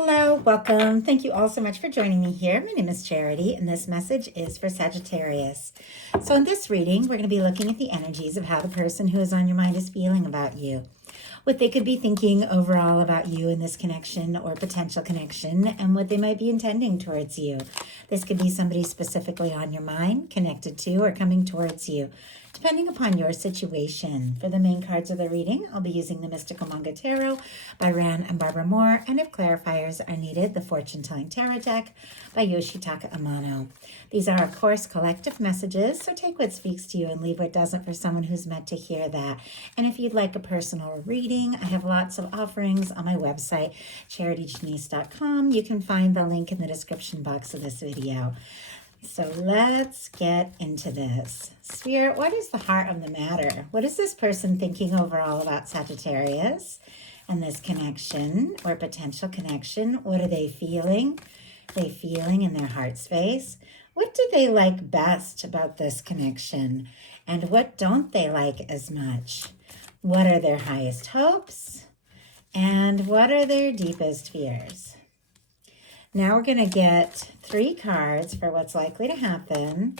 Hello, welcome. Thank you all so much for joining me here. My name is Charity, and this message is for Sagittarius. So, in this reading, we're going to be looking at the energies of how the person who is on your mind is feeling about you, what they could be thinking overall about you in this connection or potential connection, and what they might be intending towards you. This could be somebody specifically on your mind, connected to, or coming towards you, depending upon your situation. For the main cards of the reading, I'll be using the Mystical Manga Tarot by Rann and Barbara Moore, and if clarifiers are needed, the Fortune Telling Tarot deck by Yoshitaka Amono. These are, of course, collective messages, so take what speaks to you and leave what doesn't for someone who's meant to hear that. And if you'd like a personal reading, I have lots of offerings on my website, charityjanice.com. You can find the link in the description box of this video. So let's get into this. Spirit, what is the heart of the matter? What is this person thinking overall about Sagittarius and this connection or potential connection? What are they feeling? They feeling in their heart space? What do they like best about this connection? And what don't they like as much? What are their highest hopes? And what are their deepest fears? Now we're going to get 3 cards for what's likely to happen,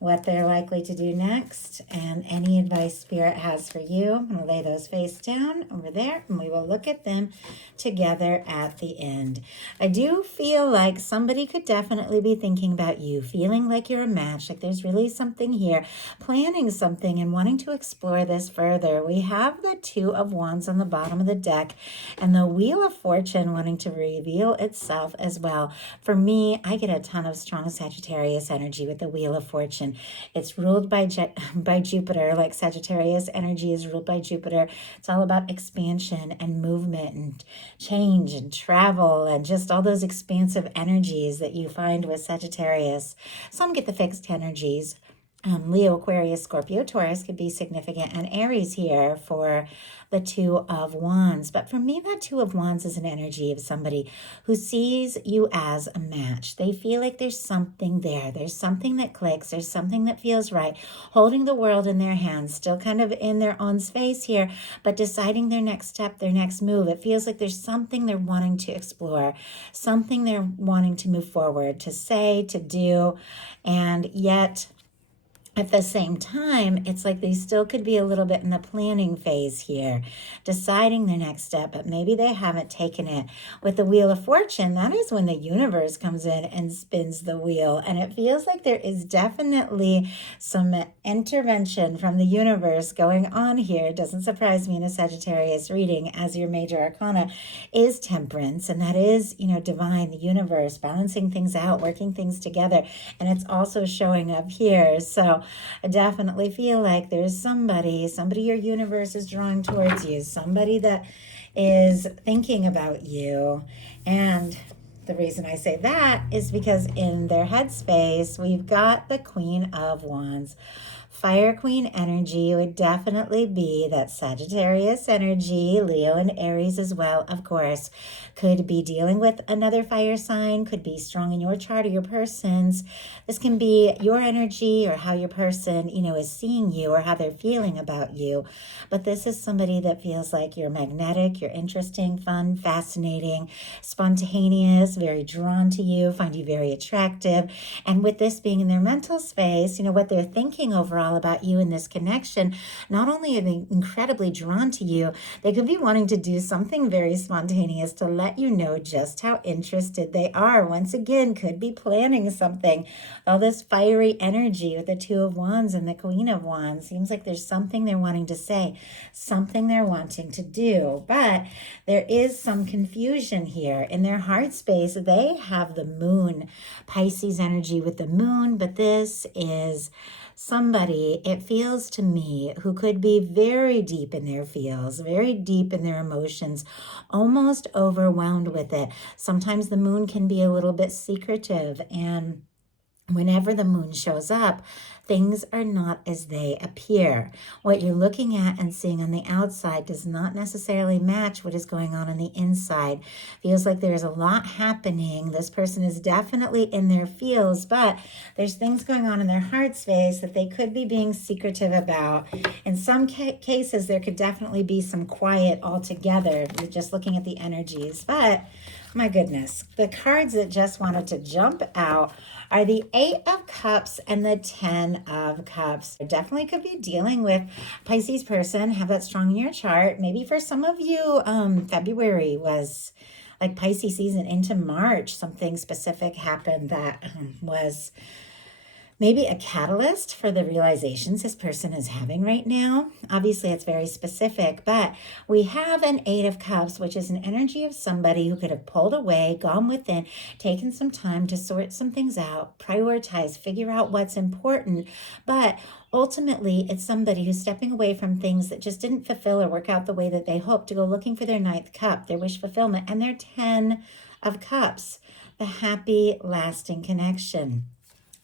what they're likely to do next, and any advice Spirit has for you. I'm going to lay those face down over there, and we will look at them together at the end. I do feel like somebody could definitely be thinking about you, feeling like you're a match, like there's really something here, planning something and wanting to explore this further. We have the 2 of Wands on the bottom of the deck and the Wheel of Fortune wanting to reveal itself as well. For me, I get a ton of strong Sagittarius energy with the Wheel of Fortune. It's ruled by Jupiter, like Sagittarius energy is ruled by Jupiter. It's all about expansion and movement and change and travel and just all those expansive energies that you find with Sagittarius. Some get the fixed energies. Leo, Aquarius, Scorpio, Taurus could be significant, and Aries here for the 2 of Wands. But for me, that 2 of Wands is an energy of somebody who sees you as a match. They feel like there's something there. There's something that clicks. There's something that feels right. Holding the world in their hands, still kind of in their own space here, but deciding their next step, their next move. It feels like there's something they're wanting to explore, something they're wanting to move forward, to say, to do, and yet at the same time, it's like they still could be a little bit in the planning phase here, deciding their next step, but maybe they haven't taken it. With the Wheel of Fortune, that is when the universe comes in and spins the wheel. And it feels like there is definitely some intervention from the universe going on here. It doesn't surprise me in a Sagittarius reading, as your major arcana is Temperance. And that is, divine, the universe, balancing things out, working things together. And it's also showing up here. So I definitely feel like there's somebody your universe is drawing towards you, somebody that is thinking about you. And the reason I say that is because in their headspace, we've got the Queen of Wands. Fire Queen energy would definitely be that Sagittarius energy, Leo and Aries as well, of course, could be dealing with another fire sign, could be strong in your chart or your person's. This can be your energy or how your person, is seeing you or how they're feeling about you. But this is somebody that feels like you're magnetic, you're interesting, fun, fascinating, spontaneous, very drawn to you, find you very attractive. And with this being in their mental space, what they're thinking overall about you in this connection, not only are they incredibly drawn to you, they could be wanting to do something very spontaneous to let you know just how interested they are. Once again, could be planning something. All this fiery energy with the 2 of Wands and the Queen of Wands seems like there's something they're wanting to say, something they're wanting to do. But there is some confusion here. In their heart space, they have the moon, Pisces energy with the moon, but this is somebody, it feels to me, who could be very deep in their feels, very deep in their emotions, almost overwhelmed with it. Sometimes the moon can be a little bit secretive, and whenever the moon shows up, things are not as they appear. What you're looking at and seeing on the outside does not necessarily match what is going on the inside. Feels like there's a lot happening. This person is definitely in their feels, but there's things going on in their heart space that they could be being secretive about. In some cases, there could definitely be some quiet altogether, just looking at the energies. But my goodness, the cards that just wanted to jump out are the 8 of Cups and the 10 of Cups. Definitely could be dealing with Pisces person, have that strong in your chart. Maybe for some of you, February was like Pisces season into March. Something specific happened that was maybe a catalyst for the realizations this person is having right now. Obviously, it's very specific, but we have an 8 of Cups, which is an energy of somebody who could have pulled away, gone within, taken some time to sort some things out, prioritize, figure out what's important. But ultimately, it's somebody who's stepping away from things that just didn't fulfill or work out the way that they hoped to go looking for their 9th cup, their wish fulfillment, and their 10 of Cups, the happy, lasting connection.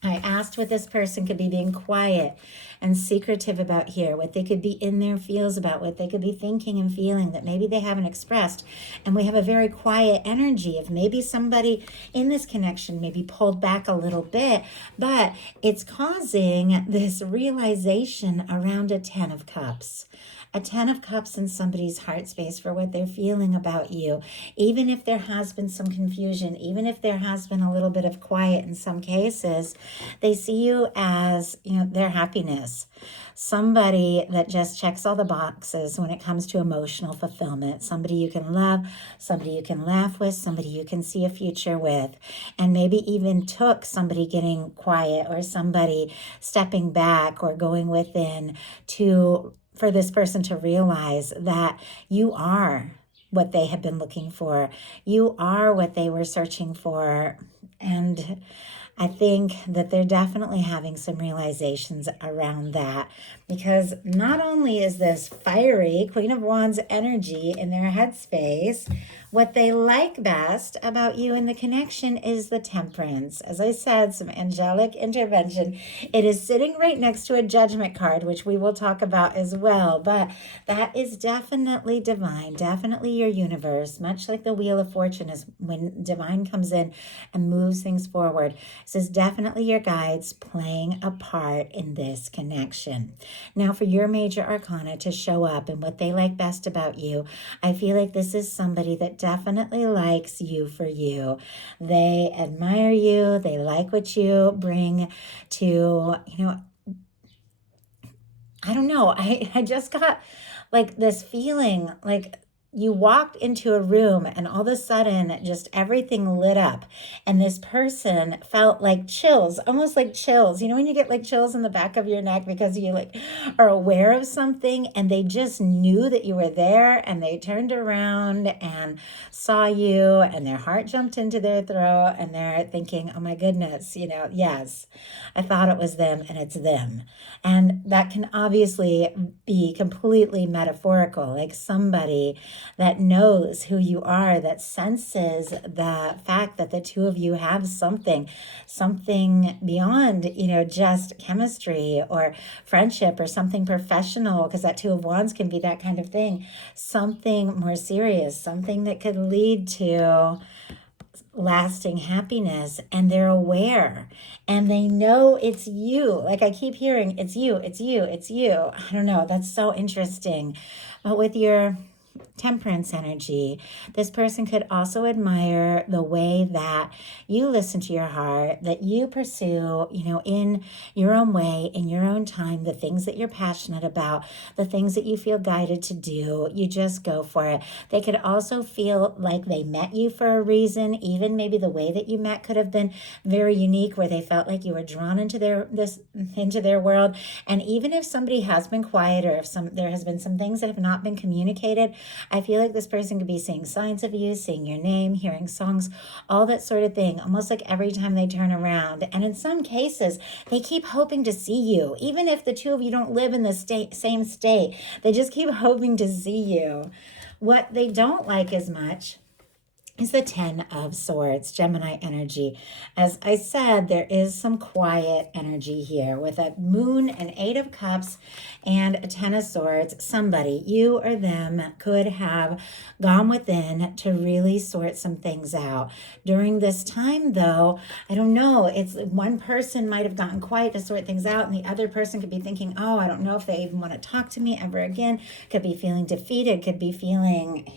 I asked what this person could be being quiet and secretive about here, what they could be in their feels about, what they could be thinking and feeling that maybe they haven't expressed. And we have a very quiet energy of maybe somebody in this connection maybe pulled back a little bit, but it's causing this realization around a 10 of Cups. A 10 of Cups in somebody's heart space for what they're feeling about you. Even if there has been some confusion, even if there has been a little bit of quiet in some cases, they see you as, their happiness. Somebody that just checks all the boxes when it comes to emotional fulfillment. Somebody you can love, somebody you can laugh with, somebody you can see a future with. And maybe even took somebody getting quiet or somebody stepping back or going within for this person to realize that you are what they have been looking for. You are what they were searching for. And I think that they're definitely having some realizations around that, because not only is this fiery Queen of Wands energy in their headspace, what they like best about you in the connection is the Temperance. As I said, some angelic intervention. It is sitting right next to a Judgment card, which we will talk about as well. But that is definitely divine, definitely your universe, much like the Wheel of Fortune is when divine comes in and moves things forward. This is definitely your guides playing a part in this connection. Now, for your major arcana to show up and what they like best about you, I feel like this is somebody that definitely likes you for you. They admire you. They like what you bring to, I don't know. I just got like this feeling like you walked into a room and all of a sudden just everything lit up, and this person felt like chills, almost like chills. When you get like chills in the back of your neck because you like are aware of something, and they just knew that you were there, and they turned around and saw you, and their heart jumped into their throat, and they're thinking, oh my goodness, yes, I thought it was them, and it's them. And that can obviously be completely metaphorical, like somebody that knows who you are, that senses the fact that the two of you have something beyond, just chemistry or friendship or something professional, because that 2 of Wands can be that kind of thing, something more serious, something that could lead to lasting happiness. And they're aware and they know it's you. Like I keep hearing, it's you, it's you, it's you. I don't know. That's so interesting. But with your Temperance energy, this person could also admire the way that you listen to your heart, that you pursue, in your own way, in your own time, the things that you're passionate about, the things that you feel guided to do. You just go for it. They could also feel like they met you for a reason. Even maybe the way that you met could have been very unique, where they felt like you were drawn into their world. And even if somebody has been quiet, or if there has been some things that have not been communicated, I feel like this person could be seeing signs of you, seeing your name, hearing songs, all that sort of thing, almost like every time they turn around. And in some cases, they keep hoping to see you. Even if the two of you don't live in the same state, they just keep hoping to see you. What they don't like as much is the Ten of Swords, Gemini energy. As I said, there is some quiet energy here with a Moon, an Eight of Cups, and a Ten of Swords. Somebody, you or them, could have gone within to really sort some things out. During this time, though, I don't know, it's one person might have gotten quiet to sort things out, and the other person could be thinking, oh, I don't know if they even want to talk to me ever again. Could be feeling defeated, could be feeling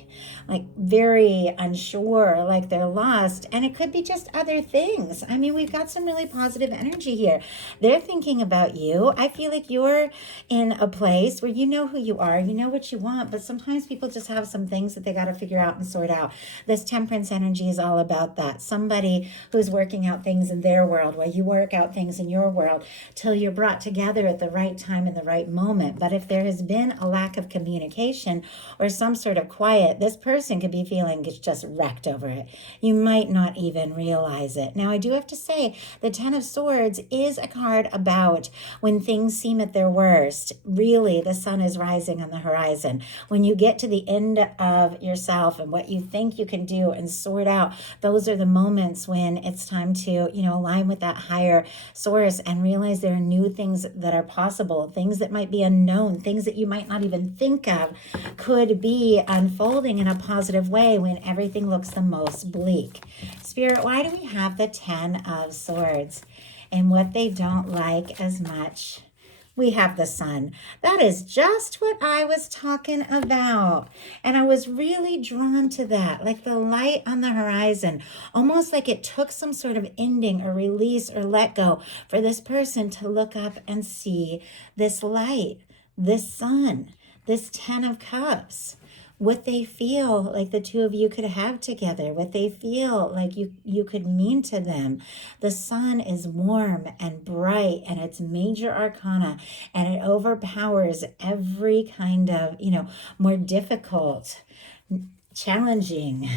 like very unsure, like they're lost. And it could be just other things. I mean, we've got some really positive energy here. They're thinking about you. I feel like you're in a place where you know who you are, you know what you want, but sometimes people just have some things that they got to figure out and sort out. This Temperance energy is all about that. Somebody who's working out things in their world while you work out things in your world till you're brought together at the right time in the right moment. But if there has been a lack of communication or some sort of quiet, this person could be feeling just wrecked over it. You might not even realize it. Now, I do have to say, the Ten of Swords is a card about when things seem at their worst. Really, the sun is rising on the horizon. When you get to the end of yourself and what you think you can do and sort out, those are the moments when it's time to, align with that higher source and realize there are new things that are possible, things that might be unknown, things that you might not even think of could be unfolding in a positive way when everything looks the most bleak. Spirit, why do we have the Ten of Swords? And what they don't like as much, we have the sun. That is just what I was talking about. And I was really drawn to that, like the light on the horizon, almost like it took some sort of ending or release or let go for this person to look up and see this light, this sun, this Ten of Cups. What they feel like the two of you could have together, what they feel like you could mean to them. The sun is warm and bright, and it's major arcana, and it overpowers every kind of, more difficult, challenging,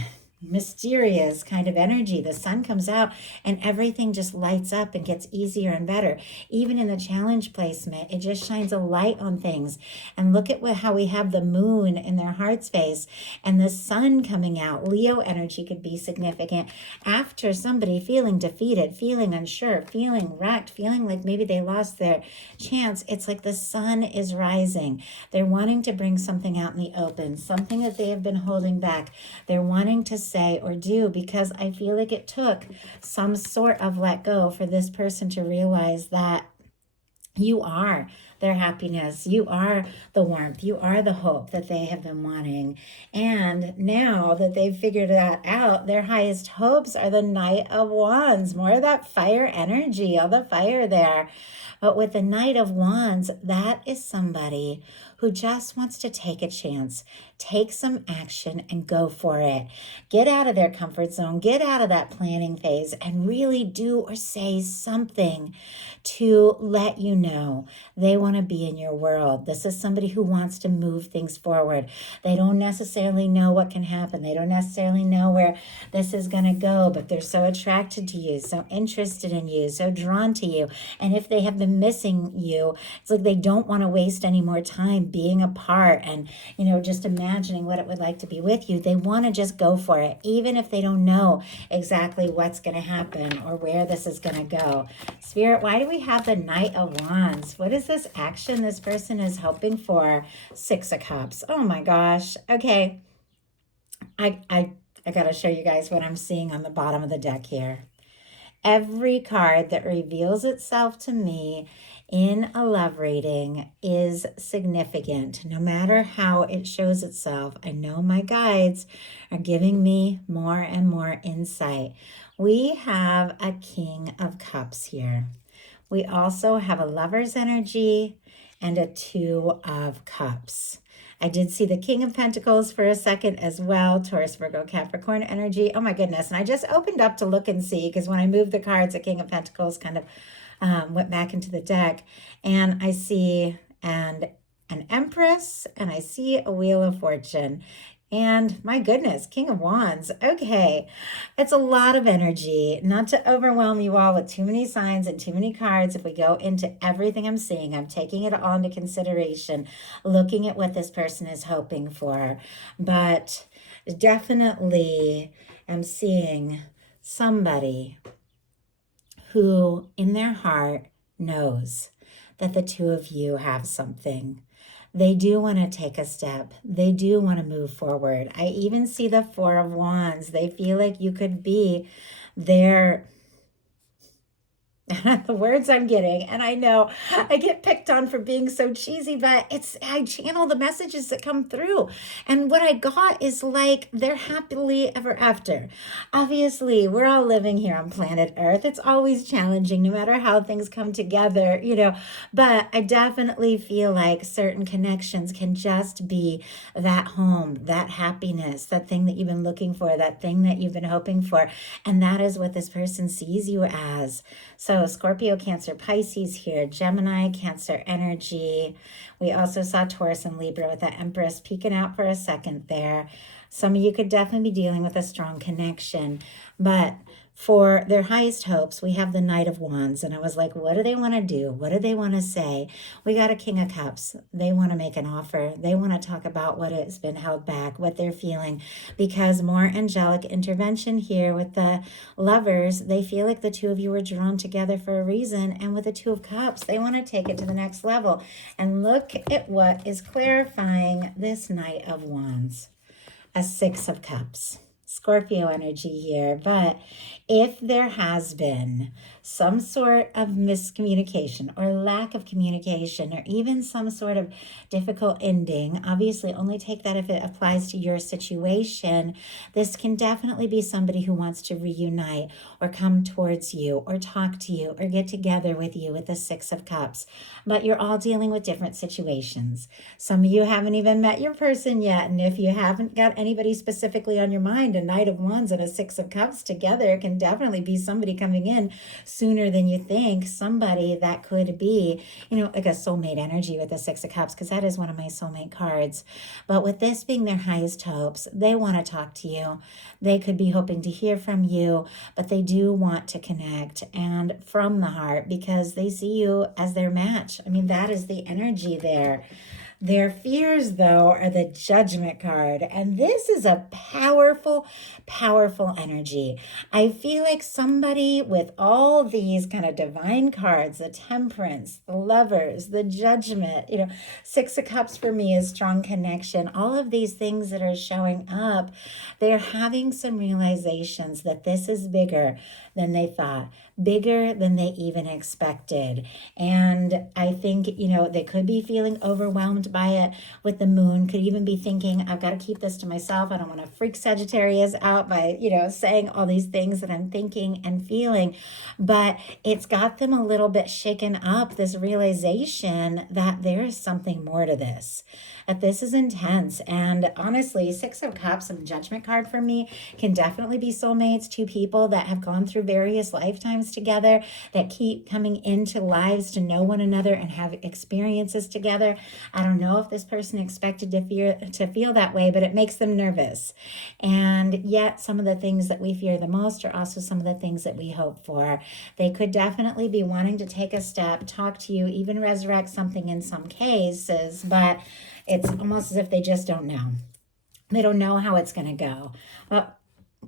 mysterious kind of energy. The sun comes out and everything just lights up and gets easier and better. Even in the challenge placement, it just shines a light on things. And look at how we have the moon in their heart space and the sun coming out. Leo energy could be significant after somebody feeling defeated, feeling unsure, feeling wrecked, feeling like maybe they lost their chance. It's like the sun is rising. They're wanting to bring something out in the open, something that they have been holding back. They're wanting to say or do, because I feel like it took some sort of let go for this person to realize that you are their happiness. You are the warmth. You are the hope that they have been wanting. And now that they've figured that out, their highest hopes are the Knight of Wands. More of that fire energy, all the fire there. But with the Knight of Wands, that is somebody who just wants to take a chance, take some action and go for it. Get out of their comfort zone, get out of that planning phase and really do or say something to let you know they want to be in your world. This is somebody who wants to move things forward. They don't necessarily know what can happen. They don't necessarily know where this is going to go, but they're so attracted to you, so interested in you, so drawn to you. And if they have been missing you, it's like they don't want to waste any more time being apart and, just imagining what it would like to be with you. They want to just go for it, even if they don't know exactly what's going to happen or where this is going to go. Spirit, why do we have the Knight of Wands? What is this action this person is hoping for? Six of Cups. Oh my gosh. Okay. I got to show you guys what I'm seeing on the bottom of the deck here. Every card that reveals itself to me in a love reading is significant. No matter how it shows itself, I know my guides are giving me more and more insight. We have a King of Cups here. We also have a Lover's energy and a Two of Cups. I did see the King of Pentacles for a second as well. Taurus, Virgo, Capricorn energy. Oh my goodness. And I just opened up to look and see, because when I moved the cards, the King of Pentacles kind of went back into the deck. And I see an Empress and I see a Wheel of Fortune. And my goodness, King of Wands. Okay, it's a lot of energy. Not to overwhelm you all with too many signs and too many cards. If we go into everything I'm seeing, I'm taking it all into consideration, looking at what this person is hoping for. But definitely am seeing somebody who in their heart knows that the two of you have something. They do want to take a step. They do want to move forward. I even see the Four of Wands. They feel like you could be their the words I'm getting, and I know I get picked on for being so cheesy, but I channel the messages that come through, and what I got is like they're happily ever after. Obviously, we're all living here on planet Earth. It's always challenging, no matter how things come together, but I definitely feel like certain connections can just be that home, that happiness, that thing that you've been looking for, that thing that you've been hoping for, and that is what this person sees you as. So Scorpio, Cancer, Pisces here, Gemini, Cancer energy. We also saw Taurus and Libra with that Empress peeking out for a second there. Some of you could definitely be dealing with a strong connection, but for their highest hopes, we have the Knight of Wands. And I was like, what do they want to do? What do they want to say? We got a King of Cups. They want to make an offer. They want to talk about what has been held back, what they're feeling, because more angelic intervention here with the Lovers. They feel like the two of you were drawn together for a reason. And with the Two of Cups, they want to take it to the next level. And look at what is clarifying this Knight of Wands. A Six of Cups. Scorpio energy here, but if there has been some sort of miscommunication or lack of communication or even some sort of difficult ending, obviously only take that if it applies to your situation. This can definitely be somebody who wants to reunite or come towards you or talk to you or get together with you with the Six of Cups, but you're all dealing with different situations. Some of you haven't even met your person yet, and if you haven't got anybody specifically on your mind, a Knight of Wands and a Six of Cups together can definitely be somebody coming in sooner than you think. Somebody that could be, like a soulmate energy with the Six of Cups, because that is one of my soulmate cards. But with this being their highest hopes, they want to talk to you. They could be hoping to hear from you, but they do want to connect and from the heart because they see you as their match. I mean, that is the energy there. Their fears, though, are the Judgment card. And this is a powerful, powerful energy. I feel like somebody with all these kind of divine cards, the Temperance, the Lovers, the Judgment, Six of Cups for me is strong connection. All of these things that are showing up, they're having some realizations that this is bigger than they thought, bigger than they even expected. And I think, they could be feeling overwhelmed by it with the moon, could even be thinking, I've got to keep this to myself. I don't want to freak Sagittarius out by, saying all these things that I'm thinking and feeling. But it's got them a little bit shaken up, this realization that there is something more to this, that this is intense. And honestly, Six of Cups and the Judgment card for me can definitely be soulmates, two people that have gone through various lifetimes together, that keep coming into lives to know one another and have experiences together. I don't know if this person expected to feel that way, but it makes them nervous. And yet some of the things that we fear the most are also some of the things that we hope for. They could definitely be wanting to take a step, talk to you, even resurrect something in some cases, but it's almost as if they just don't know. They don't know how it's going to go. Well,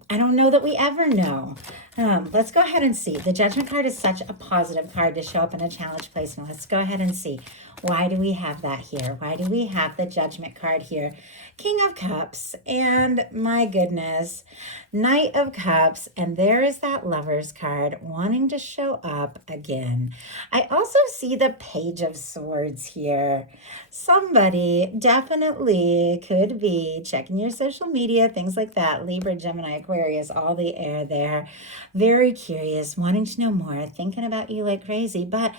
I don't know that we ever know. Let's go ahead and see. The Judgment card is such a positive card to show up in a challenge placement. Let's go ahead and see. Why do we have that here? Why do we have the Judgment card here? King of Cups, and my goodness, Knight of Cups, and there is that Lovers card wanting to show up again. I also see the Page of Swords here. Somebody definitely could be checking your social media, things like that. Libra, Gemini, Aquarius, all the air there. Very curious, wanting to know more, thinking about you like crazy, but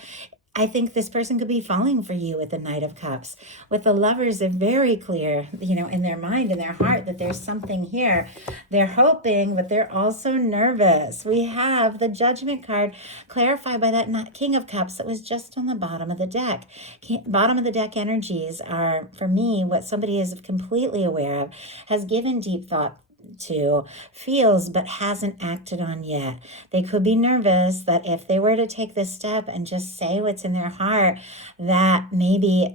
I think this person could be falling for you with the Knight of Cups. With the Lovers, they're very clear, in their mind, in their heart, that there's something here. They're hoping, but they're also nervous. We have the Judgment card clarified by that King of Cups that was just on the bottom of the deck. Bottom of the deck energies are, for me, what somebody is completely aware of, has given deep thought to, feels but hasn't acted on yet. They could be nervous that if they were to take this step and just say what's in their heart, that maybe,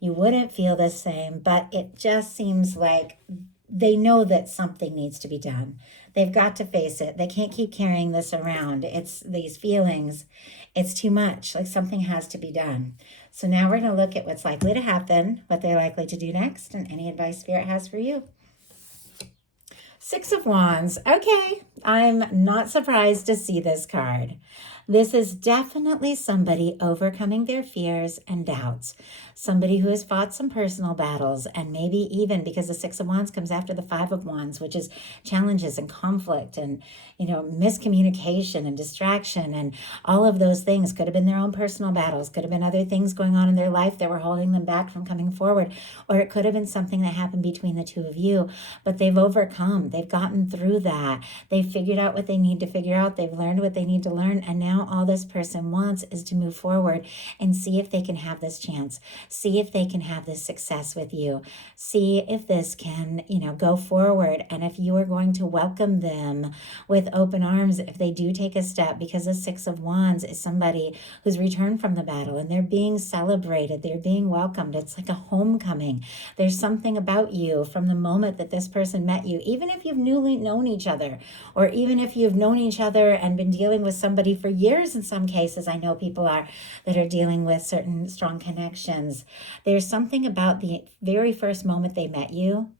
you wouldn't feel the same, but it just seems like they know that something needs to be done. They've got to face it. They can't keep carrying this around. It's these feelings. It's too much. Like something has to be done. So now we're going to look at what's likely to happen, what they're likely to do next, and any advice Spirit has for you. Six of Wands. Okay, I'm not surprised to see this card. This is definitely somebody overcoming their fears and doubts. Somebody who has fought some personal battles, and maybe even because the Six of Wands comes after the Five of Wands, which is challenges and conflict and, miscommunication and distraction and all of those things. Could have been their own personal battles, could have been other things going on in their life that were holding them back from coming forward, or it could have been something that happened between the two of you, but they've overcome, they've gotten through that, they've figured out what they need to figure out, they've learned what they need to learn, and now all this person wants is to move forward and see if they can have this chance, see if they can have this success with you, see if this can, go forward, and if you are going to welcome them with open arms if they do take a step, because the Six of Wands is somebody who's returned from the battle and they're being celebrated, they're being welcomed. It's like a homecoming. There's something about you from the moment that this person met you, even if you've newly known each other, or even if you've known each other and been dealing with somebody for years in some cases. I know people that are dealing with certain strong connections. There's something about the very first moment they met you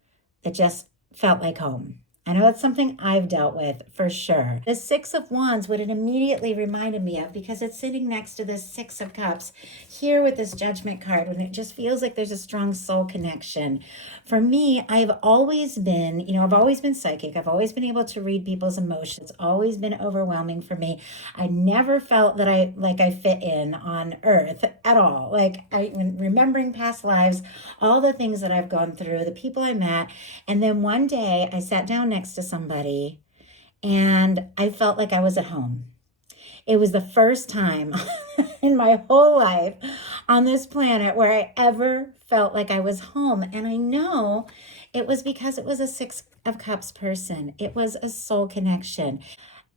that just felt like home. I know it's something I've dealt with for sure. The Six of Wands, what it immediately reminded me of, because it's sitting next to the Six of Cups here with this Judgment card, when it just feels like there's a strong soul connection. For me, I've always been, I've always been psychic. I've always been able to read people's emotions. It's always been overwhelming for me. I never felt that I fit in on earth at all. When remembering past lives, all the things that I've gone through, the people I met, and then one day I sat down next to somebody and I felt like I was at home. It was the first time in my whole life on this planet where I ever felt like I was home. And I know it was because it was a Six of Cups person. It was a soul connection.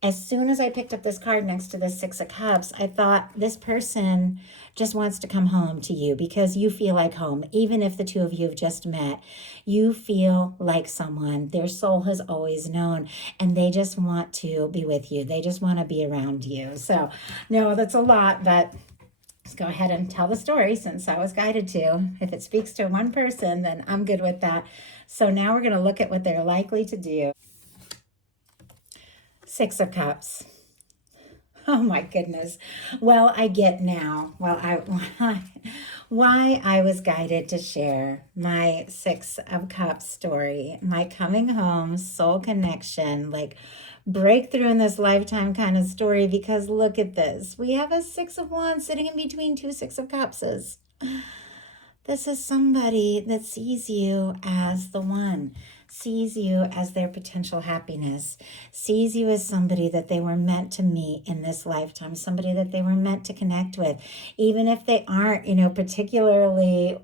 As soon as I picked up this card next to the Six of Cups, I thought this person just wants to come home to you because you feel like home. Even if the two of you have just met, you feel like someone their soul has always known, and they just want to be with you. They just want to be around you. So, no, that's a lot, but let's go ahead and tell the story since I was guided to. If it speaks to one person, then I'm good with that. So now we're going to look at what they're likely to do. Six of Cups. Oh my goodness. Well, I get now why I was guided to share my Six of Cups story, my coming home, soul connection, like breakthrough in this lifetime kind of story, because look at this. We have a Six of Wands sitting in between two Six of Cupses. This is somebody that sees you as the one, sees you as their potential happiness, sees you as somebody that they were meant to meet in this lifetime, somebody that they were meant to connect with, even if they aren't, particularly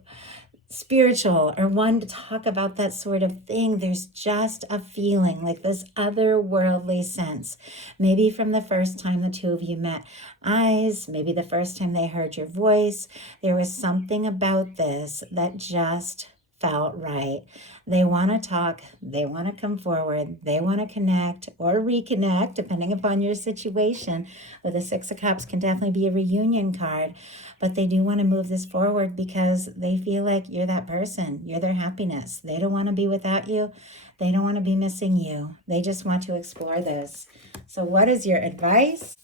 spiritual or one to talk about that sort of thing. There's just a feeling, like this otherworldly sense. Maybe from the first time the two of you met eyes, maybe the first time they heard your voice, there was something about this that just felt right. They want to talk, they want to come forward, they want to connect or reconnect, depending upon your situation. With the Six of Cups can definitely be a reunion card, but they do want to move this forward because they feel like you're that person, you're their happiness. They don't want to be without you. They don't want to be missing you. They just want to explore this. So what is your advice?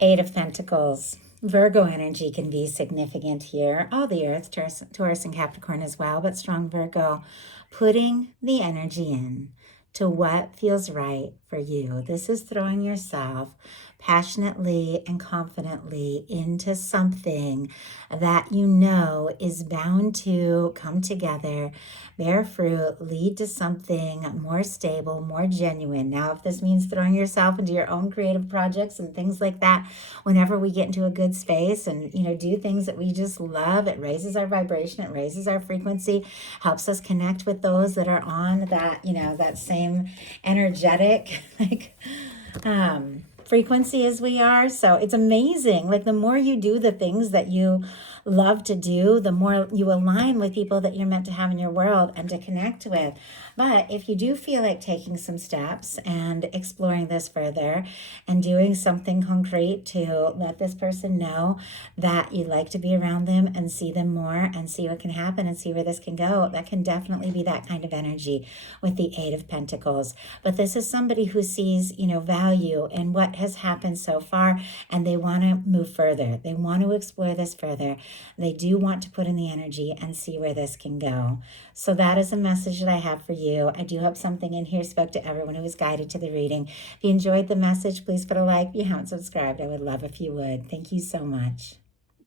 Eight of Pentacles. Virgo energy can be significant here. All the earth, Taurus and Capricorn as well, but strong Virgo. Putting the energy in to what feels right for you. This is throwing yourself passionately and confidently into something that you know is bound to come together, bear fruit, lead to something more stable, more genuine. Now, if this means throwing yourself into your own creative projects and things like that, whenever we get into a good space and, do things that we just love, it raises our vibration, it raises our frequency, helps us connect with those that are on that, that same energetic, frequency as we are. So it's amazing. Like the more you do the things that you love to do, the more you align with people that you're meant to have in your world and to connect with. But if you do feel like taking some steps and exploring this further and doing something concrete to let this person know that you'd like to be around them and see them more and see what can happen and see where this can go, that can definitely be that kind of energy with the Eight of Pentacles. But this is somebody who sees, value in what has happened so far, and they want to move further. They want to explore this further. They do want to put in the energy and see where this can go. So that is a message that I have for you. I do hope something in here spoke to everyone who was guided to the reading. If you enjoyed the message, please put a like. If you haven't subscribed, I would love if you would. Thank you so much.